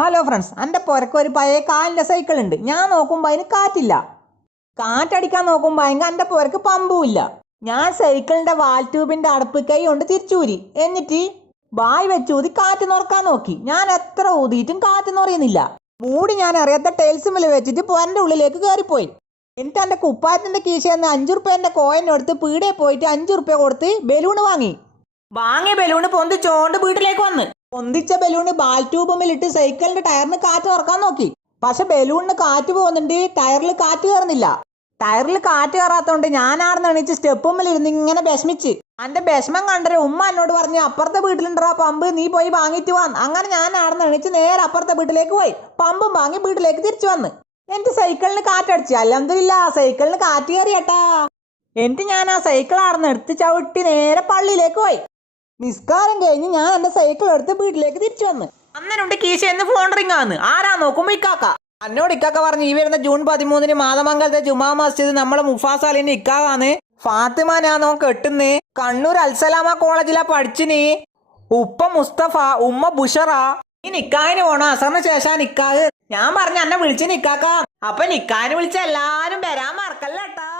Hello friends, എൻ്റെ പുരക്ക് ഒരു പഴയ കാലിൻ്റെ സൈക്കിൾ ഉണ്ട്. ഞാൻ നോക്കുമ്പോൾ അതിന് കാറ്റില്ല. കാറ്റടിക്കാൻ നോക്കുമ്പോൾ അതിന് എൻ്റെ പുരക്ക് പമ്പുമില്ല. ഞാൻ സൈക്കിളിൻ്റെ വാൽ ട്യൂബിൻ്റെ അടപ്പ് കൈ കൊണ്ട് തിരിച്ചൂരി. എന്നിട്ട് വായ് വെച്ചൂതി കാറ്റ് നോക്കാൻ നോക്കി. ഞാൻ എത്ര ഊതിയിട്ടും കാറ്റ് നിറയുന്നില്ല. മൂടി ഞാൻ അറിയാത്ത ടൈൽസുമിൽ വെച്ചിട്ട് പുരൻ്റെ ഉള്ളിലേക്ക് കയറിപ്പോയി. എന്നിട്ട് എൻ്റെ കുപ്പായത്തിൻ്റെ കീശയിൽ നിന്ന് 5 റുപ്യേൻ്റെ കോയിൻ എടുത്ത് പീടിയെ പോയിട്ട് 5 റുപ്യ കൊടുത്ത് ബലൂണ് വാങ്ങിയ ബലൂണ് പൊന്തിച്ചോണ്ട് വീട്ടിലേക്ക് വന്ന്. പൊന്തിച്ച ബലൂണ് ബാൽ ട്യൂബുമിലിട്ട് സൈക്കിളിന്റെ ടയറിന് കാറ്റ് തുറക്കാൻ നോക്കി. പക്ഷെ ബലൂണിന് കാറ്റ് പോകുന്നുണ്ട്, ടയറിൽ കാറ്റ് കയറുന്നില്ല. ടയറിൽ കാറ്റ് കയറാത്തോണ്ട് ഞാൻ ആടുന്ന് എണീച്ച് സ്റ്റെപ്പുമ്മിലിരുന്ന് ഇങ്ങനെ വിഷമിച്ച്. എന്റെ വിഷമം കണ്ടൊരു ഉമ്മ എന്നോട് പറഞ്ഞു, അപ്പുറത്തെ വീട്ടിലുണ്ടാ പമ്പ്, നീ പോയി വാങ്ങിയിട്ട് വാ. അങ്ങനെ ഞാൻ ആടുന്ന് എണീച്ച് നേരെ അപ്പുറത്തെ വീട്ടിലേക്ക് പോയി പമ്പും വാങ്ങി വീട്ടിലേക്ക് തിരിച്ചു വന്ന്. എന്റെ സൈക്കിളിന് കാറ്റടിച്ചു. അൽഹംദുലില്ലാഹ്, സൈക്കിളിന് കാറ്റ് കയറിയട്ടാ. എന്നിട്ട് ഞാൻ ആ സൈക്കിൾ ആടുന്ന് എടുത്ത് ചവിട്ടി നേരെ പള്ളിയിലേക്ക് പോയി. നിസ്കാരം കഴിഞ്ഞ് ഞാൻ എന്റെ സൈക്കിൾ എടുത്ത് വീട്ടിലേക്ക് തിരിച്ചു വന്ന്. അന്നനുണ്ട് കീശന്ന് ഫോൺ റിംഗ് ആന്ന്. ആരാ നോക്കുമ്പോ ഇക്കാക്ക. എന്നോട് ഇക്കാക്ക പറഞ്ഞു, ഈ വരുന്ന ജൂൺ 13 മാതമംഗലത്തെ ജുമാ മസ്ജിദ് നമ്മളെ മുഫാസ് അലിന്റെ ഇക്കാകാന്ന്. ഫാത്തിമ ഞാനോ കെട്ടുന്നേ. കണ്ണൂർ അൽസലാമ കോളേജിലാ പഠിച്ചിന്. ഉപ്പ മുസ്തഫ, ഉമ്മ ബുഷറ. ഈ നിക്കാഹിന് പോണോ? അസറിന് ശേഷം നിക്കാഹ്. ഞാൻ പറഞ്ഞു, എന്നെ വിളിച്ച് നിക്കാക്ക. അപ്പൊ നിക്കാഹിന് വിളിച്ച എല്ലാരും വരാൻ മറക്കല്ലേട്ടാ.